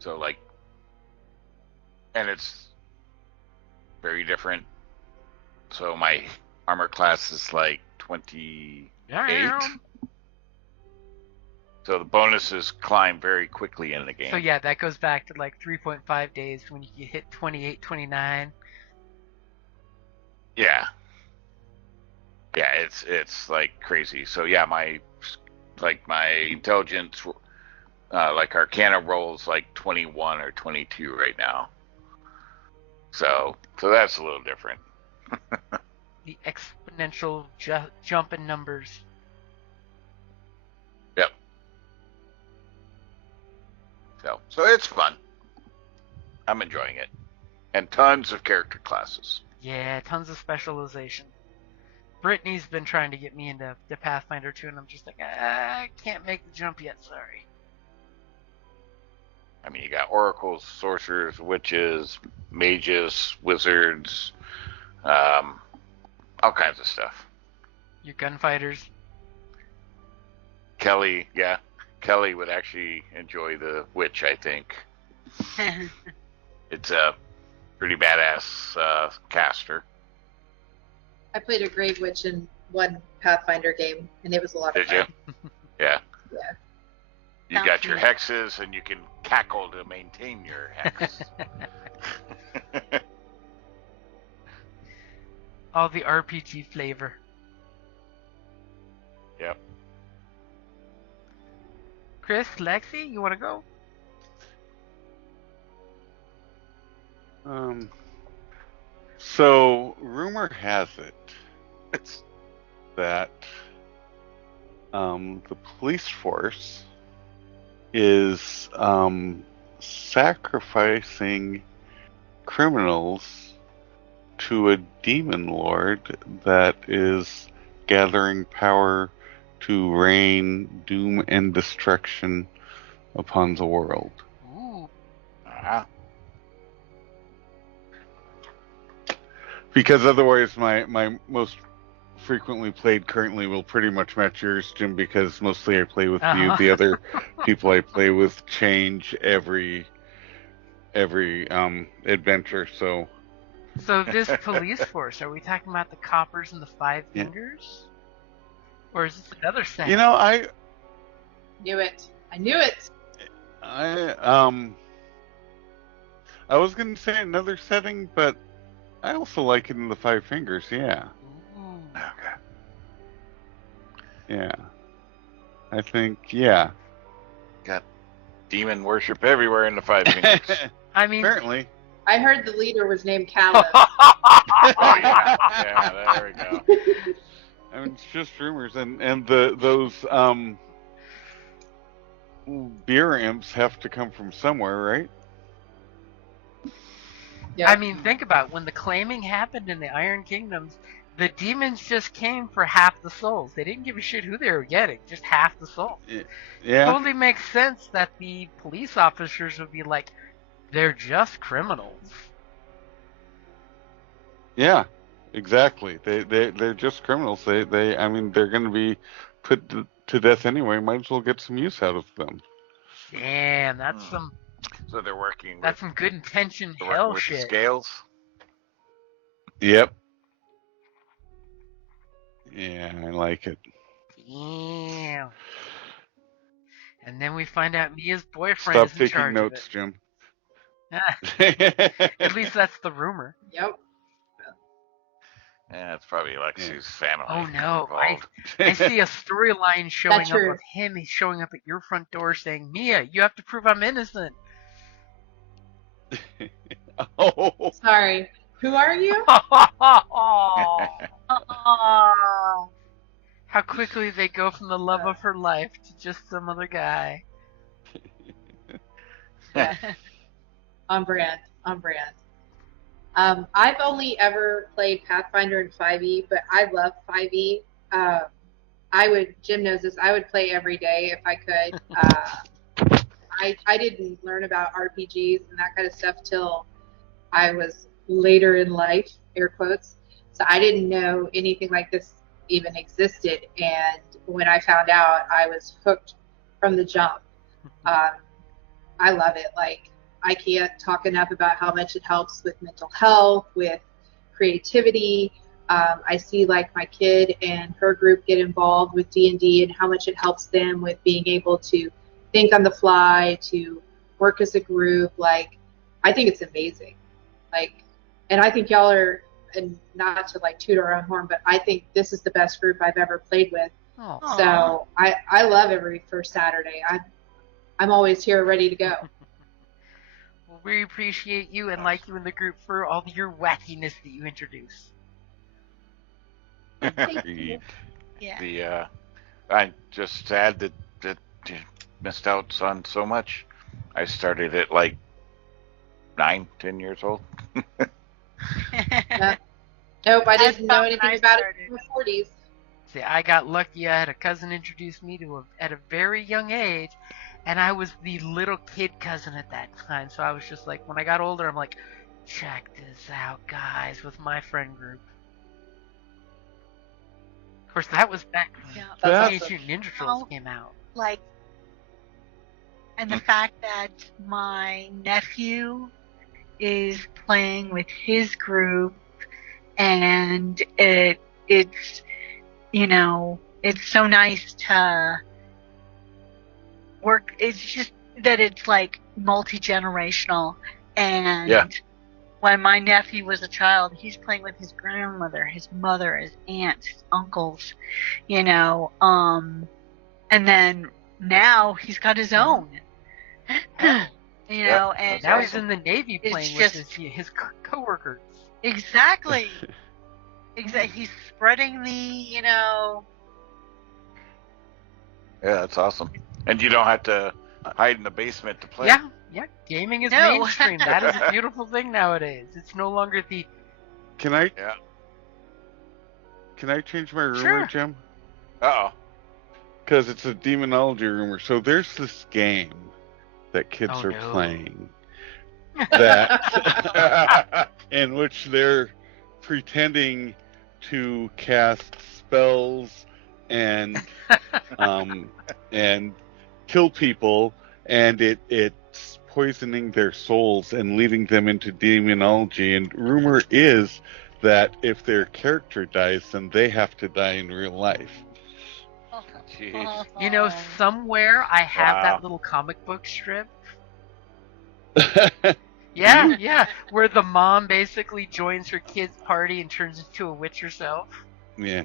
So, like, and it's very different. So my armor class is like 28. So the bonuses climb very quickly in the game. So yeah, that goes back to like 3.5 days when you hit 28, 29. Yeah. Yeah, it's like crazy. So yeah, my intelligence, like Arcana rolls like 21 or 22 right now. So that's a little different. The exponential jump in numbers. Yep. So it's fun. I'm enjoying it. And tons of character classes. Yeah, tons of specialization. Brittany's been trying to get me into the Pathfinder 2, and I'm just like, I can't make the jump yet, sorry. I mean, you got oracles, sorcerers, witches, mages, wizards, all kinds of stuff. Your gunfighters. Kelly would actually enjoy the witch, I think. It's a pretty badass caster. I played a Grave Witch in one Pathfinder game, and it was a lot of fun. Did you? Yeah. Yeah. You got your hexes, and you can cackle to maintain your hex. All the RPG flavor. Yep. Chris, Lexi, you want to go? So rumor has it that the police force is sacrificing criminals to a demon lord that is gathering power to rain doom and destruction upon the world. Ooh. Because otherwise my most frequently played currently will pretty much match yours, Jim, because mostly I play with you. The other people I play with change every every adventure. So So this police force, are we talking about the coppers and the five Yeah. fingers? Or is this another set? you know, I Knew it. I knew it. was gonna say another setting, but I also like it in the Five Fingers. Yeah, Ooh. Okay. yeah. I think yeah. Got demon worship everywhere in the Five Fingers. I mean, Apparently. I heard the leader was named Callum. Yeah, there we go. I mean, it's just rumors, and those beer imps have to come from somewhere, right? Yeah. I mean, think about it. When the claiming happened in the Iron Kingdoms, the demons just came for half the souls. They didn't give a shit who they were getting, just half the souls. Yeah. Totally makes sense that the police officers would be like, they're just criminals. Yeah. Exactly. They're just criminals. I mean, they're going to be put to death anyway. Might as well get some use out of them. Damn, that's some So they're working. that's some good intention they're working hell with the shit. scales. Yep. Yeah, I like it. Damn. And then we find out Mia's boyfriend Stop is in taking charge notes, of Jim. it. At least that's the rumor. Yep. Yeah, it's probably Alexi's family. Oh no, involved. I see a storyline showing up true. with him. He's showing up at your front door saying, Mia, you have to prove I'm innocent. Oh. Sorry. Who are you? Oh, How quickly they go from the love of her life to just some other guy. Yeah. On brand. On brand. I've only ever played Pathfinder in 5e, but I love 5e. Jim knows this, I would play every day if I could. I didn't learn about RPGs and that kind of stuff till I was later in life, air quotes. So I didn't know anything like this even existed. And when I found out, I was hooked from the jump. I love it. Like, I can't talk enough about how much it helps with mental health, with creativity. I see like my kid and her group get involved with D&D and how much it helps them with being able to think on the fly, to work as a group. Like, I think it's amazing. Like, and I think y'all are, and not to like toot our own horn, but I think this is the best group I've ever played with. Oh. So I love every first Saturday. I'm always here ready to go. Well, we appreciate you and like you in the group for all your wackiness that you introduce. Agreed. yeah. I just sad that you missed out on so much. I started at like 9-10 years old. Nope, I That's didn't know something anything I about started. it in the 40s. See, I got lucky. I had a cousin introduce me to at a very young age, and I was the little kid cousin at that time. So I was just like, when I got older, I'm like, check this out, guys, with my friend group. Of course, that was back when Yeah. Teenage Mutant Ninja Turtles came out. Like, and the fact that my nephew is playing with his group, and it's it's so nice to work. It's just that it's like multi-generational, and Yeah. when my nephew was a child, he's playing with his grandmother, his mother, his aunts, his uncles, and then now he's got his own, and Now he's in the Navy it's playing just- with his coworkers. exactly. He's spreading the, Yeah, that's awesome. And you don't have to hide in the basement to play. Yeah, gaming is No. mainstream. That is a beautiful thing nowadays. It's no longer the Can I Yeah. change my rumor, Sure. Jim? Uh-oh. Because it's a demonology rumor. So there's this game that kids Oh, are no. playing that in which they're pretending to cast spells and kill people, and it poisoning their souls and leading them into demonology. And rumor is that if their character dies, then they have to die in real life. Jeez. You know, somewhere I have Wow. that little comic book strip. Yeah, where the mom basically joins her kid's party and turns into a witch herself. Yeah.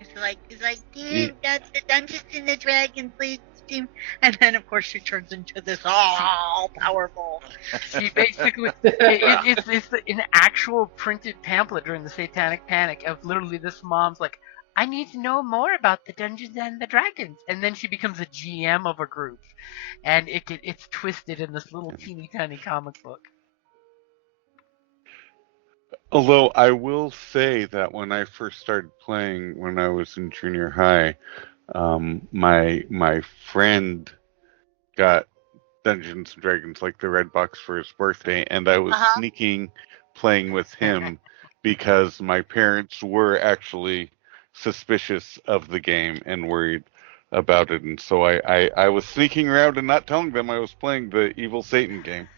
It's like, dude, that's the Dungeons and the Dragons lead team. And then, of course, she turns into this all-powerful. She basically, it's an actual printed pamphlet during the Satanic Panic of literally this mom's like, I need to know more about the Dungeons and the Dragons. And then she becomes a GM of a group. And it's twisted in this little teeny tiny comic book. Although I will say that when I first started playing when I was in junior high, my friend got Dungeons and Dragons, like the red box, for his birthday, and I was sneaking playing with him because my parents were actually suspicious of the game and worried about it, and so I was sneaking around and not telling them I was playing the Evil Satan game.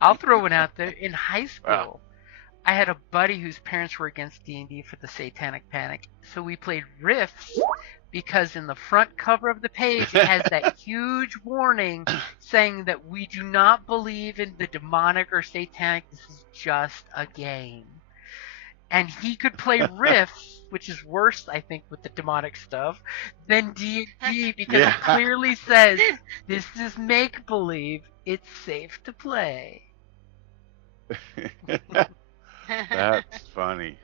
I'll throw one out there. In high school, Wow. I had a buddy whose parents were against D&D for the Satanic Panic, so we played Rifts because in the front cover of the page it has that huge warning saying that we do not believe in the demonic or satanic, this is just a game. And he could play Rifts, which is worse, I think, with the demonic stuff, than D&D because it clearly says, this is make-believe, it's safe to play. That's funny.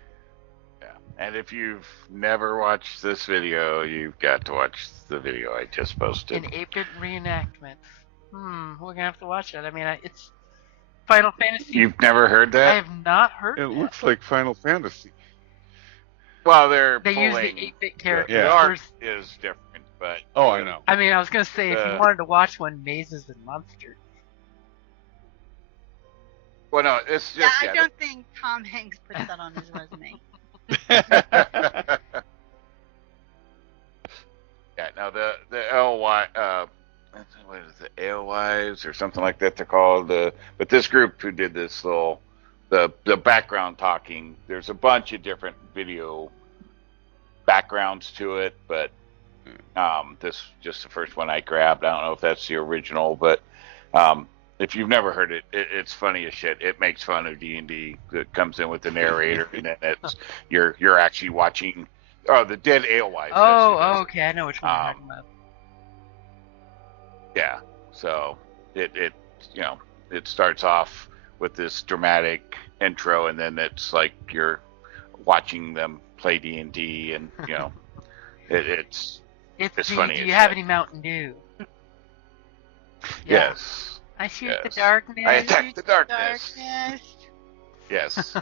Yeah. And if you've never watched this video, you've got to watch the video I just posted. An 8-bit reenactment. We're going to have to watch it. I mean, it's Final Fantasy. You've never heard I that? have not heard It that. looks like Final Fantasy. Well, they're They use pulling, the 8-bit characters. Yeah. the art is different, but Oh, I know. I mean, I was going to say, if you wanted to watch one, Mazes and Monsters. well, no, it's Yeah, just I don't think Tom Hanks puts that on his resume. Yeah, no, the LY, what is it, AOYs or something like that they're called. But this group who did this little, the background talking, there's a bunch of different video backgrounds to it, but this just the first one I grabbed. I don't know if that's the original, but if you've never heard it, it's funny as shit. It makes fun of D&D. It comes in with the narrator, and then it's you're actually watching the dead AOYs. Oh, okay, I know which one you're talking about. Yeah, so it starts off with this dramatic intro, and then it's like you're watching them play D&D, and it's It's funny do as you have shit. any Mountain Dew? Yes. I shoot the Yes. darkness. I attack the darkness. Darkness. Yes.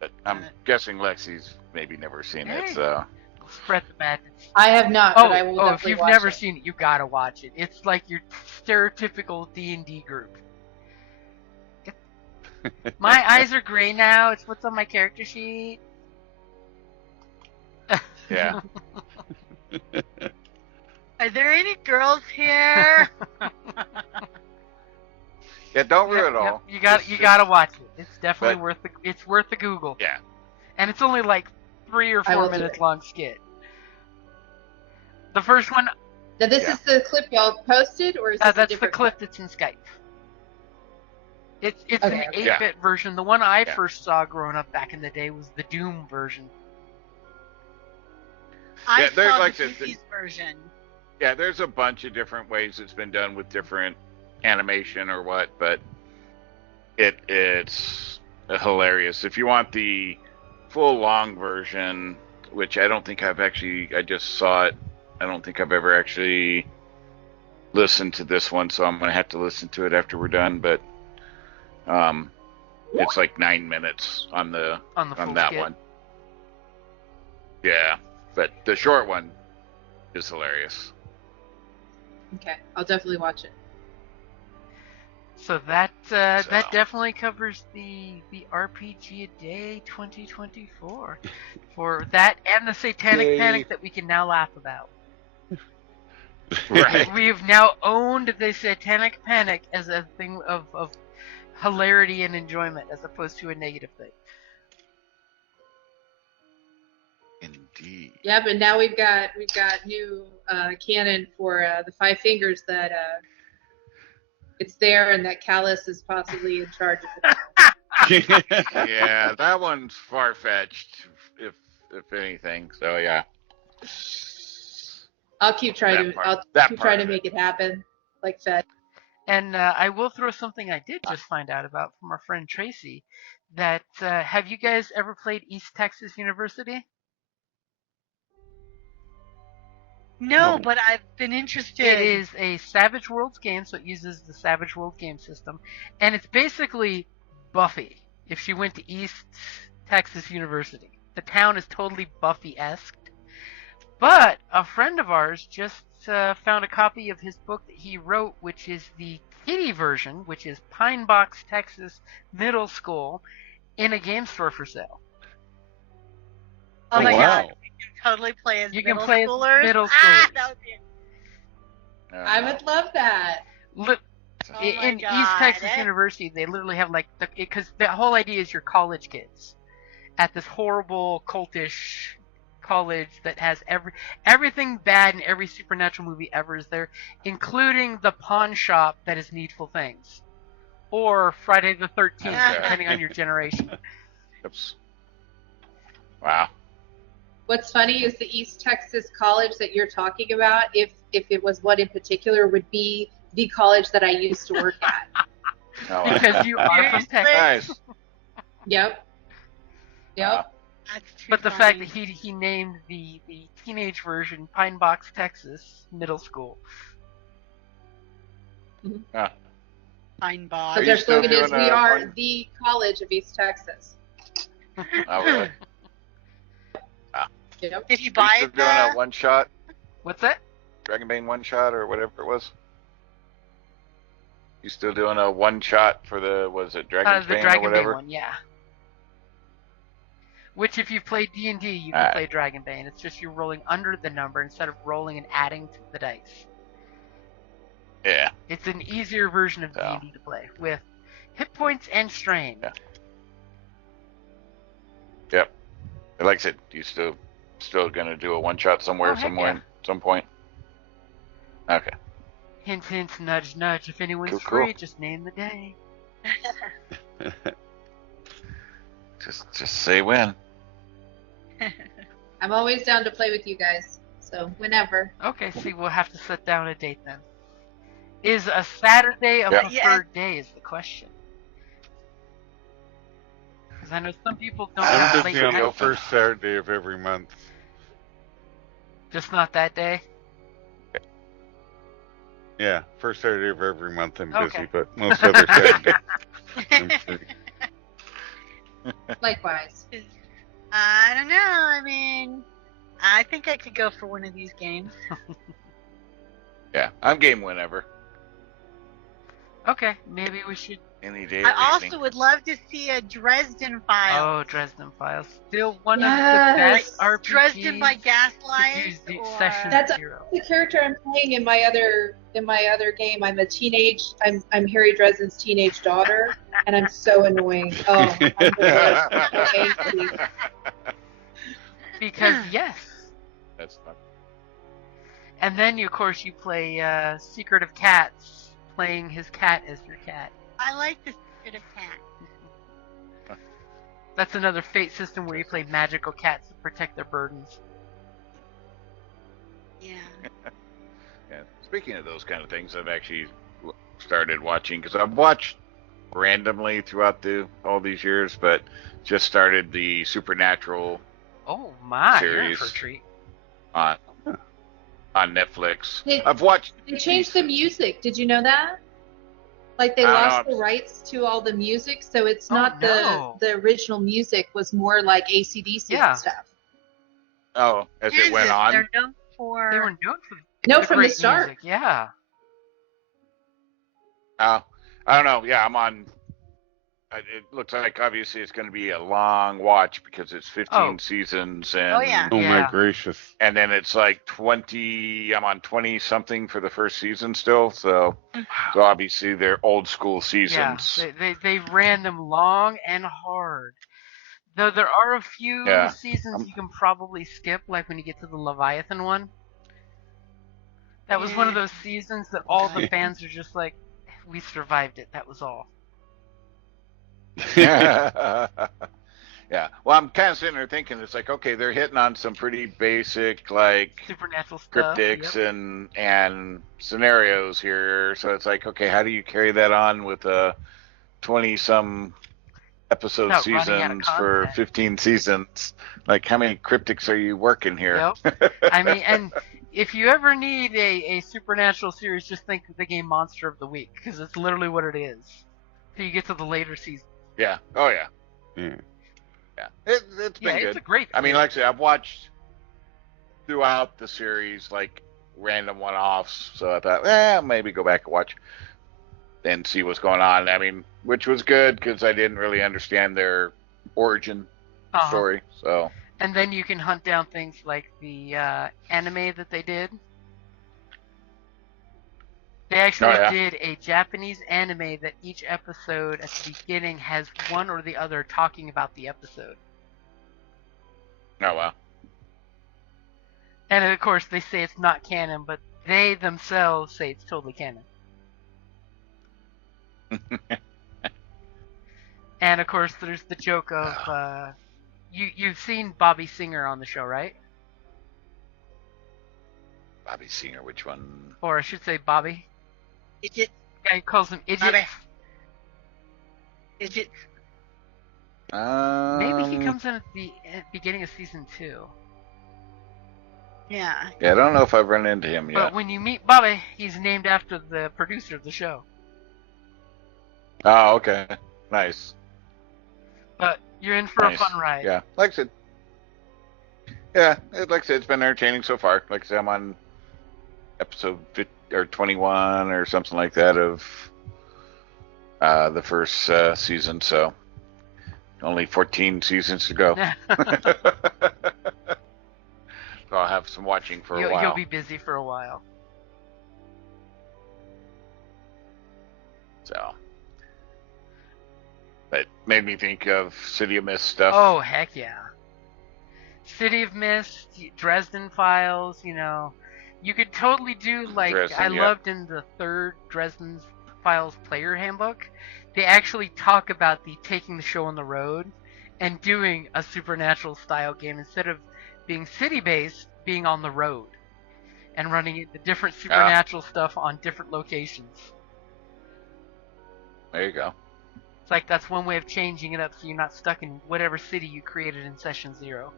But I'm guessing Lexi's maybe never seen it, Hey. so Spread the madness. I have not, but I will if definitely you've watch never it. seen it, you gotta watch it. It's like your stereotypical D&D group. My eyes are gray now. It's what's on my character sheet. yeah. Are there any girls here? Yeah, don't ruin Yep, it all. yep, you gotta watch it. It's definitely But- worth the Google. Yeah. And it's only like 3 or I 4 will do minutes it. long skit. The first one, Now, this Yeah. is the clip y'all posted, or is this a that's the different clip that's in Skype. It's Okay, an okay. 8-bit version. The one I Yeah. first saw growing up back in the day was the Doom version. I Yeah, they're saw like the the- Disney's version. Yeah, there's a bunch of different ways it's been done with different animation or what, but it's hilarious. If you want the full long version, which I don't think I just saw it. I don't think I've ever actually listened to this one, so I'm going to have to listen to it after we're done, but it's like 9 minutes on On the full that skit. one. Yeah, but the short one is hilarious. Okay, I'll definitely watch it. So that So- definitely covers the RPG a Day 2024 for that and the Satanic Yay. Panic that we can now laugh about. Right. We've now owned the satanic panic as a thing of hilarity and enjoyment as opposed to a negative thing. Indeed. Yeah, but now we've got new canon for the Five Fingers that it's there and that Callus is possibly in charge of it. Yeah, that one's far fetched, if anything. So yeah. I'll keep trying to make it happen, like Fed. And I will throw something I did just find out about from our friend Tracy. That have you guys ever played East Texas University? No, but I've been interested. It is a Savage Worlds game, so it uses the Savage World game system, and it's basically Buffy if she went to East Texas University. The town is totally Buffy-esque. But a friend of ours just found a copy of his book that he wrote, which is the kiddie version, which is Pine Box, Texas Middle School, in a game store for sale. Oh my wow. god, we can totally play as You middle can play schoolers. as middle Ah, schoolers. that would be I would love that. Look, Oh my in East God. Texas University, they literally have because the whole idea is you're college kids at this horrible cultish college that has everything bad in every supernatural movie ever is there, including the pawn shop that is Needful Things, or Friday the 13th, Okay. depending on your generation. Oops. Wow. What's funny is the East Texas college that you're talking about, if it was one in particular, would be the college that I used to work at. Oh, wow. Because you are from Texas. Nice. Yep. Yep. That's too But the funny. fact that he named the teenage version Pine Box, Texas Middle School. Fine boss. So you their still slogan is, doing, "We are one- the college of East Texas." Oh, really? Yep. Did you Are you buy still it? doing a one shot, What's that? Dragonbane one shot, or whatever it was? You still doing a one shot for was it Dragonbane The or Dragon Bane whatever? one, yeah. Which, if you've played D&D, you can Alright. play Dragon Bane. It's just you're rolling under the number instead of rolling and adding to the dice. Yeah. It's an easier version of Oh. D&D to play with hit points and strain. Yeah. Yep. And like I said, you still gonna do a one shot somewhere, Oh, heck yeah. some point? Okay. Hint, hint, nudge, nudge. If anyone's Cool, free, cool. just name the day. Just say when. I'm always down to play with you guys. So whenever. Okay, see, we'll have to set down a date then. Is a Saturday a Yeah. preferred day is the question. Because I know some people don't I'm have busy late on the night. first Saturday of every month. Just not that day? Yeah, first Saturday of every month I'm busy, Okay. but most other Saturdays I'm free. Likewise. I don't know. I mean, I think I could go for one of these games. Yeah, I'm game whenever. Okay, maybe we should. Any day. I of also evening. would love to see a Dresden file. Oh, Dresden Files. Still one Yes. of the best Like RPGs. Dresden by to Gaslight. use the or... session That's- zero. The character I'm playing in my other game, I'm Harry Dresden's teenage daughter, and I'm so annoying. Oh, I'm so angry. Because yes. That's not. And then, of course, you play Secret of Cats, playing his cat as your cat. I like the Secret of Cat. That's another Fate system where you play magical cats to protect their burdens. Yeah. Yeah. Speaking of those kind of things, I've actually started watching because I've watched randomly throughout all these years, but just started the Supernatural Oh my, you're in Series. for a treat. on Netflix. They- I've watched. They changed the music. Did you know that? Like they I lost know. the rights to all the music, so it's Oh, not no. the original music was more like AC/DC Yeah. and stuff. Oh, as it went Kansas, on. They're known for. They were known for No, the from the great start. music. Yeah. I don't know. Yeah, I'm on. it looks like obviously it's going to be a long watch because it's 15 seasons and Oh, yeah. Oh my Yeah. gracious. and then it's like 20. I'm on 20 something for the first season still. So obviously they're old school Yeah, seasons. they ran them long and hard. Though there are a few Yeah. seasons you can probably skip, like when you get to the Leviathan one. That was one of Yeah. those seasons that all the fans are just like, we survived it. That was all. Yeah. Well, I'm kind of sitting there thinking it's like, okay, they're hitting on some pretty basic like Supernatural stuff. cryptics Yep. and scenarios here. So it's like, okay, how do you carry that on with a 20 some episode Without running out of seasons for content. 15 seasons? Like, how many cryptics are you working here? Yep. I mean, and if you ever need a supernatural series, just think of the game Monster of the Week, because it's literally what it is. So you get to the later season. Yeah. Oh yeah. Yeah. Yeah. It's been Yeah, good. it's a great I mean, series. like I said, I've watched throughout the series like random one-offs, so I thought, maybe go back and watch and see what's going on. I mean, which was good because I didn't really understand their origin Uh-huh. story. So And then you can hunt down things like the anime that they did. They actually did a Japanese anime that each episode at the beginning has one or the other talking about the episode. oh well. And of course they say it's not canon, but they themselves say it's totally canon. And of course there's the joke of you've seen Bobby Singer on the show, right? Bobby Singer, which one? Or I should say Bobby. Idiots. Guy calls him idiot. Bobby. Idiots. Maybe he comes in at the beginning of season 2. Yeah. Yeah, I don't know if I've run into him yet. But when you meet Bobby, he's named after the producer of the show. Oh, okay. Nice. But you're in for Nice. a fun ride. Yeah, like I said. Yeah, like I said, it's been entertaining so far. Like I said, I'm on episode 50, or 21 or something like that of the first season. So only 14 seasons to go. So I'll have some watching for a while. You'll be busy for a while. So, but made me think of City of Mist stuff. Oh, heck yeah. City of Mist, Dresden Files, you know. You could totally do, like, Dresden, I yeah. loved in the third Dresden Files player handbook, they actually talk about the taking the show on the road and doing a supernatural style game instead of being city-based, being on the road and running the different supernatural stuff on different locations. There you go. It's like that's one way of changing it up so you're not stuck in whatever city you created in session 0.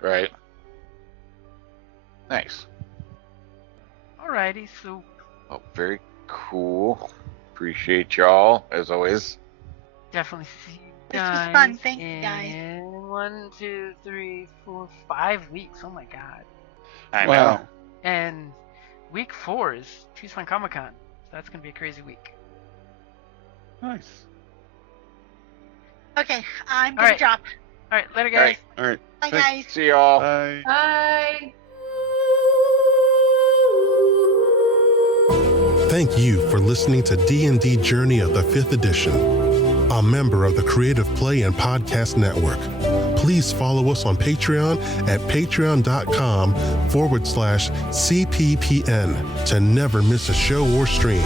Right. Nice. Alrighty, so Oh, very cool. Appreciate y'all, as always. definitely see you This was guys fun. Thank you, in guys. 1, 2, 3, 4, 5 weeks. Oh my god. I Wow. know. And week 4 is Tucson Comic Con. So that's going to be a crazy week. Nice. Okay, I'm All gonna right. drop. Alright, later All guys. right. All right. Bye, Thanks. guys. See y'all. Bye. Bye. Thank you for listening to D&D Journey of the 5th Edition, a member of the Creative Play and Podcast Network. Please follow us on Patreon at patreon.com/CPPN to never miss a show or stream.